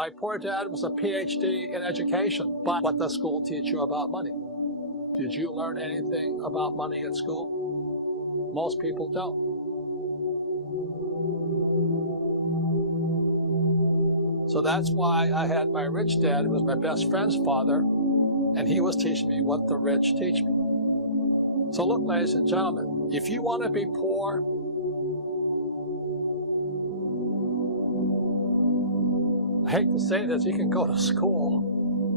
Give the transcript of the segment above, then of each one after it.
My poor dad was a PhD in education, but what does school teach you about money? Did you learn anything about money at school? Most people don't. So that's why I had my rich dad, who was my best friend's father, and he was teaching me what the rich teach me. So look, ladies and gentlemen, if you want to be poor, I hate to say this, you can go to school,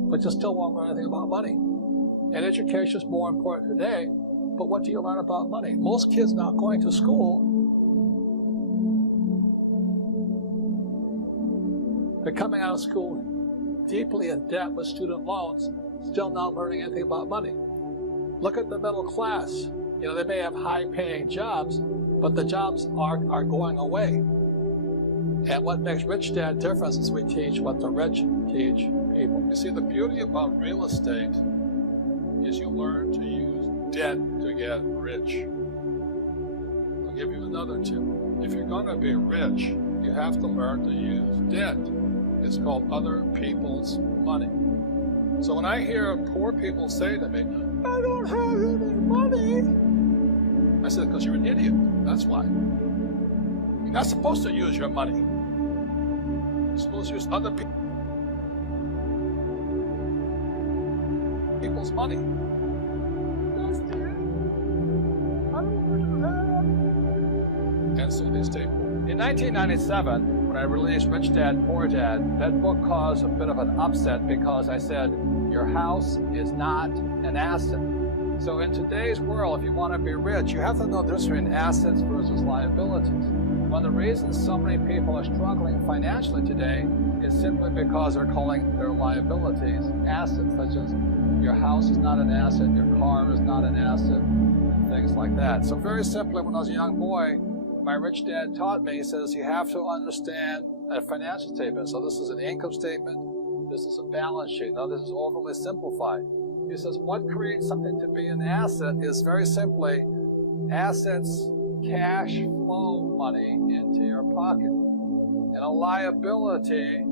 but you still won't learn anything about money. And education is more important today, but what do you learn about money? Most kids not going to school, they're coming out of school deeply in debt with student loans, still not learning anything about money. Look at the middle class. You know, they may have high-paying jobs, but the jobs are going away. And what makes Rich Dad different is we teach what the rich teach people. You see, the beauty about real estate is you learn to use debt to get rich. I'll give you another tip. If you're going to be rich, you have to learn to use debt. It's called other people's money. So when I hear poor people say to me, I don't have any money, I said, because you're an idiot. That's why. You're not supposed to use your money. You're supposed to use other people's money. And so they stay poor. In 1997, when I released Rich Dad, Poor Dad, that book caused a bit of an upset because I said, your house is not an asset. So in today's world, if you want to be rich, you have to know the difference between assets versus liabilities. One of the reasons so many people are struggling financially today is simply because they're calling their liabilities assets, such as your house is not an asset, your car is not an asset, and things like that. So very simply, when I was a young boy, my rich dad taught me, he says, you have to understand a financial statement. So this is an income statement, this is a balance sheet. Now this is overly simplified. He says, what creates something to be an asset is very simply assets, cash flow money into your pocket. And a liability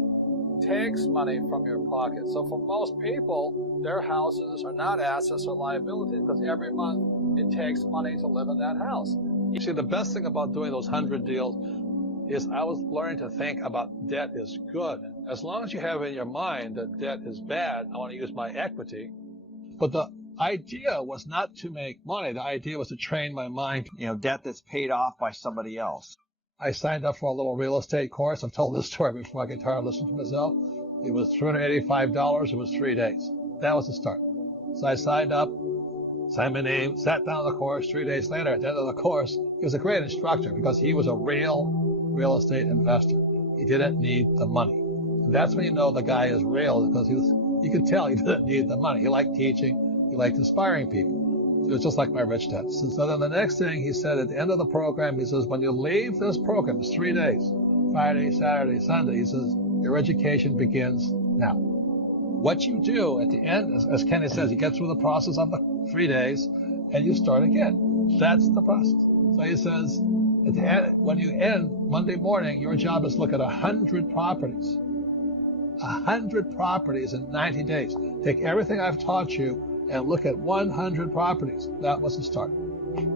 takes money from your pocket. So for most people, their houses are not assets or liabilities because every month it takes money to live in that house. You see, the best thing about doing those 100 deals is I was learning to think about debt is good. As long as you have in your mind that debt is bad, I want to use my equity. But the idea was not to make money. The idea was to train my mind. Debt that's paid off by somebody else. I signed up for a little real estate course. I've told this story before I get tired of listening to myself. It was $385. It was 3 days. That was the start. So I signed up, signed my name, sat down on the course. 3 days later, at the end of the course, he was a great instructor because he was a real estate investor. He didn't need the money. And that's when you know the guy is real, because you could tell he didn't need the money. He liked teaching. He liked inspiring people. It was just like my rich dad. So then the next thing he said at the end of the program, he says, when you leave this program, it's 3 days, Friday, Saturday, Sunday, he says, your education begins now. What you do at the end, as Kenny says, you get through the process of the 3 days and you start again. That's the process. So he says, at the end, when you end Monday morning, your job is to look at 100 properties. 100 properties in 90 days. Take everything I've taught you and look at 100 properties. That was the start.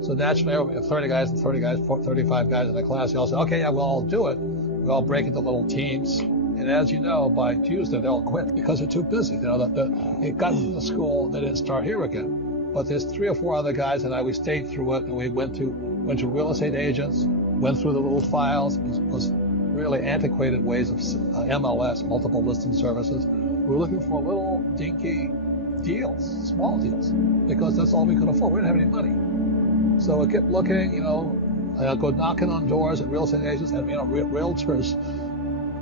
So naturally, we have 30 guys and 30 guys, 35 guys in the class. They all say, okay, yeah, we'll all do it. We all break into little teams. And as you know, by Tuesday, they all quit because they're too busy. They got to the school, they didn't start here again. But there's 3 or 4 other guys and we stayed through it, and we went to real estate agents, went through the little files. It was really antiquated ways of MLS, multiple listing services. We were looking for little dinky deals, small deals, because that's all we could afford. We didn't have any money. So I kept looking, I'd go knocking on doors at real estate agents, and realtors,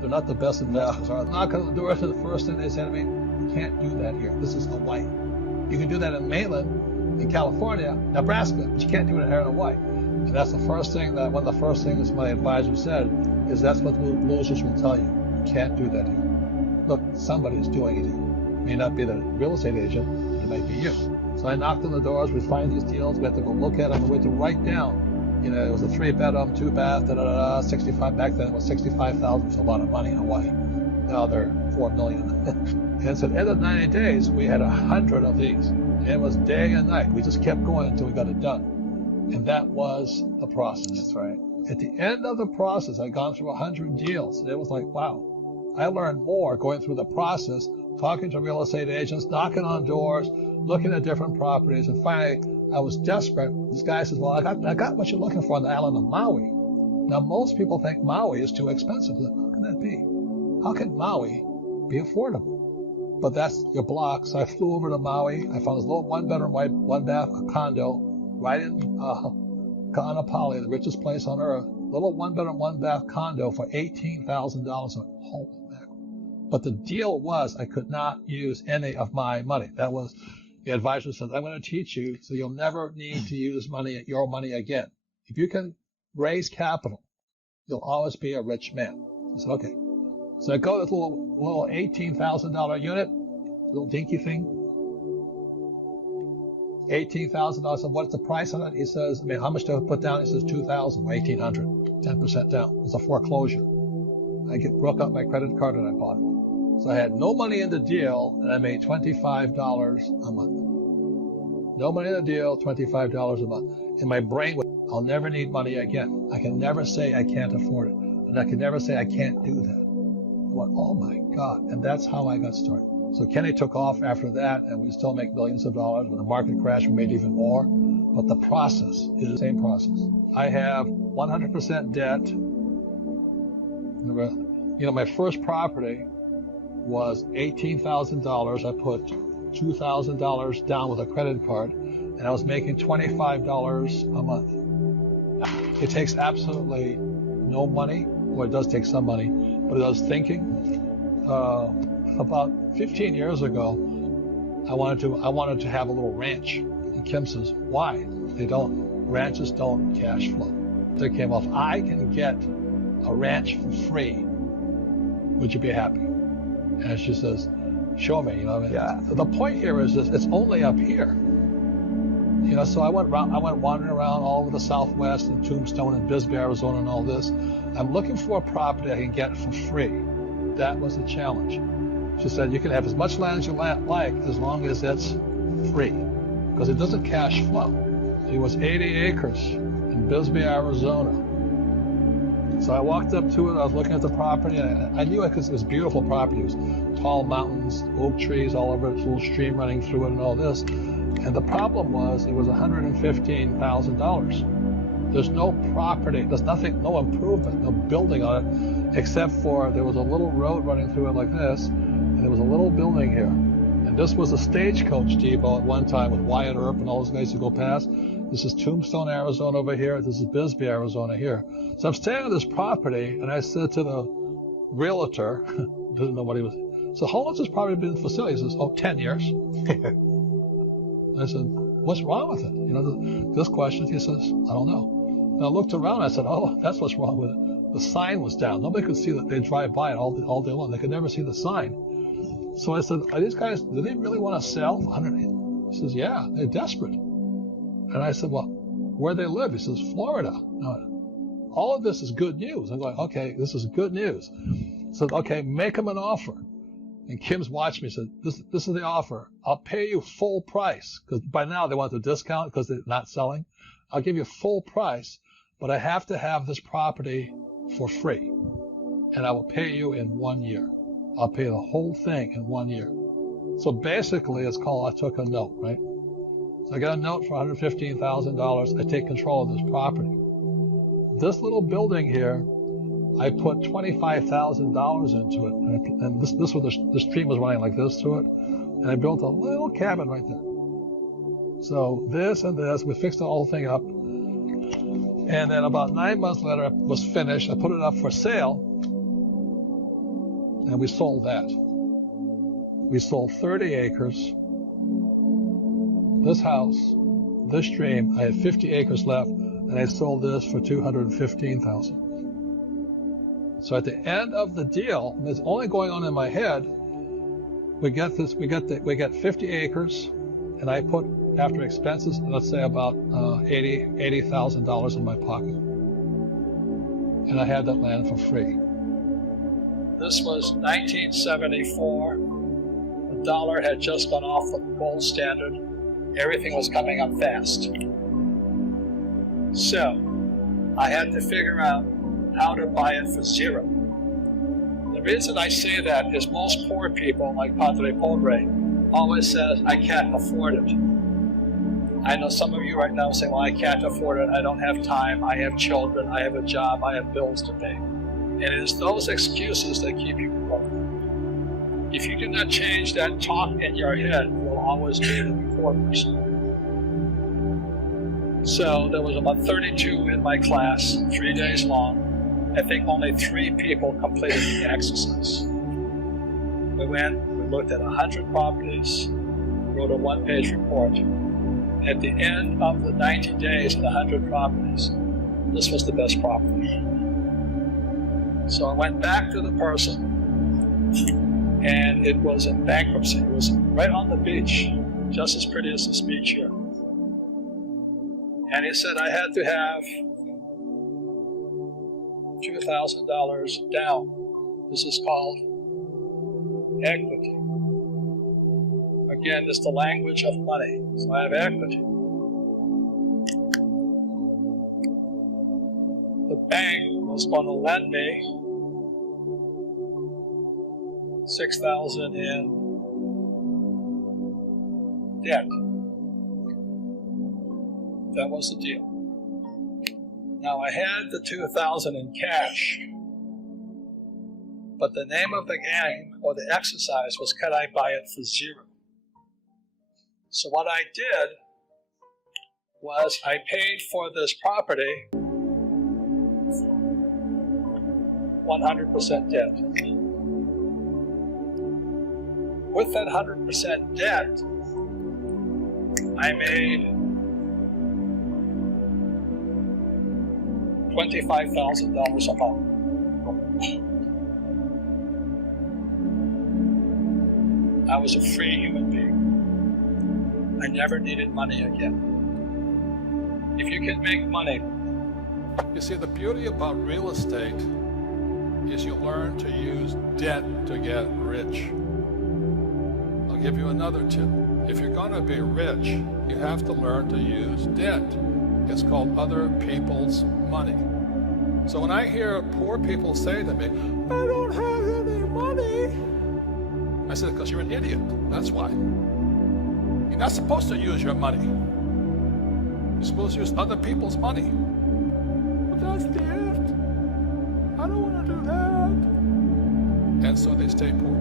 they're not the best investors. So I was knocking on the doors, and the first thing they said to me, you can't do that here. This is Hawaii. You can do that in Mainland, in California, Nebraska, but you can't do it here in Hawaii. And that's the first thing one of the first things my advisor said is that's what losers will tell you. You can't do that here. Look, somebody's doing it here. It may not be the real estate agent, it might be you. So I knocked on the doors, we find these deals, we had to go look at them, we had to write down, it was a 3-bedroom, 2-bath, 65, back then it was $65,000, it was a lot of money in Hawaii. Now they're $4 million. And so at the end of 90 days, we had 100 of these. And it was day and night. We just kept going until we got it done. And that was the process. That's right. At the end of the process, I'd gone through 100 deals. And it was like, wow. I learned more going through the process, talking to real estate agents, knocking on doors, looking at different properties. And finally, I was desperate. This guy says, well, I got what you're looking for on the island of Maui. Now, most people think Maui is too expensive. How can that be? How can Maui be affordable? But that's your block. So I flew over to Maui. I found this little one-bedroom, one-bath condo right in Ka'anapali, the richest place on earth. Little one-bedroom, one-bath condo for $18,000. Holy mackerel. But the deal was I could not use any of my money. That was, the advisor said, I'm going to teach you so you'll never need to use your money again. If you can raise capital, you'll always be a rich man. I said, okay. So I go to this little $18,000 unit, little dinky thing. $18,000. I said, what's the price on it? He says, I mean, how much do I put down? He says, $2,000 or $1,800, 10% down. It's a foreclosure. I broke out my credit card and I bought it. So I had no money in the deal and I made $25 a month. No money in the deal, $25 a month. In my brain, I'll never need money again. I can never say I can't afford it. And I can never say I can't do that. I went, oh my God. And that's how I got started. So Kenny took off after that, and we still make millions of dollars. When the market crashed, we made even more. But the process is the same process. I have 100% debt. You know, my first property was $18,000. I put $2,000 down with a credit card, and I was making $25 a month. It takes absolutely no money. Well, it does take some money, but it does thinking. About 15 years ago, I wanted to have a little ranch. And Kim says, why? Ranches don't cash flow. They came off, I can get a ranch for free. Would you be happy? And she says, show me, you know. I mean, yeah. The point here is this, it's only up here. You know, so I went wandering around all over the Southwest and Tombstone and Bisbee, Arizona and all this. I'm looking for a property I can get for free. That was the challenge. She said, you can have as much land as you like as long as it's free, because it doesn't cash flow. It was 80 acres in Bisbee, Arizona. So I walked up to it, I was looking at the property, and I knew it because it was a beautiful property. It was tall mountains, oak trees all over, a little stream running through it and all this. And the problem was, it was $115,000. There's no property, there's nothing, no improvement, no building on it, except for there was a little road running through it like this, and there was a little building here. And this was a stagecoach depot at one time with Wyatt Earp and all those guys who go past. This is Tombstone, Arizona over here. This is Bisbee, Arizona here. So I'm staying on this property, and I said to the realtor, didn't know what he was, so how long has this property been for sale? He says, 10 years. I said, what's wrong with it? You know, this question, he says, I don't know. And I looked around, I said, oh, that's what's wrong with it. The sign was down. Nobody could see that. They drive by it all day long. They could never see the sign. So I said, are these guys, do they really want to sell? He says, yeah, they're desperate. And I said, well, where they live? He says, Florida. All of this is good news. I'm going, okay, this is good news. So, okay, make them an offer. And Kim's watched me and said, this is the offer. I'll pay you full price. Because by now they want the discount because they're not selling. I'll give you full price, but I have to have this property for free. And I will pay you in 1 year. I'll pay the whole thing in 1 year. So basically, it's called, I took a note, right? So I got a note for $115,000. I take control of this property. This little building here, I put $25,000 into it. And this the stream was running like this through it. And I built a little cabin right there. So this and this, we fixed the whole thing up. And then about 9 months later, it was finished. I put it up for sale. And we sold that. We sold 30 acres. This house, this stream, I had 50 acres left, and I sold this for $215,000. So at the end of the deal, and it's only going on in my head, we get 50 acres, and I put, after expenses, let's say about $80,000 in my pocket. And I had that land for free. This was 1974. The dollar had just gone off the gold standard. Everything was coming up fast. So I had to figure out how to buy it for zero. The reason I say that is most poor people, like Padre Pobre, always says, I can't afford it. I know some of you right now say, well, I can't afford it. I don't have time. I have children. I have a job. I have bills to pay. And it is those excuses that keep you poor. If you do not change that talk in your head, you will always be the poor person. So there was about 32 in my class, 3 days long. I think only 3 people completed the exercise. We went, we looked at 100 properties, wrote a 1-page report. At the end of the 90 days and 100 properties, this was the best property. So I went back to the person, and it was in bankruptcy. It was right on the beach, just as pretty as this beach here. And he said I had to have $2,000 down. This is called equity. Again, it's the language of money. So I have equity. The bank was going to lend me $6,000 in debt. That was the deal. Now I had the $2,000 in cash, but the name of the game or the exercise was, could I buy it for zero? So what I did was I paid for this property 100% debt. With that 100% debt, I made $25,000 a month. I was a free human being. I never needed money again. If you can make money. You see, the beauty about real estate is you learn to use debt to get rich. I'll give you another tip. If you're going to be rich, you have to learn to use debt. It's called other people's money. So when I hear poor people say to me, I don't have any money, I said, because you're an idiot. That's why. You're not supposed to use your money. You're supposed to use other people's money. But that's debt. I don't want to do that. And so they stay poor.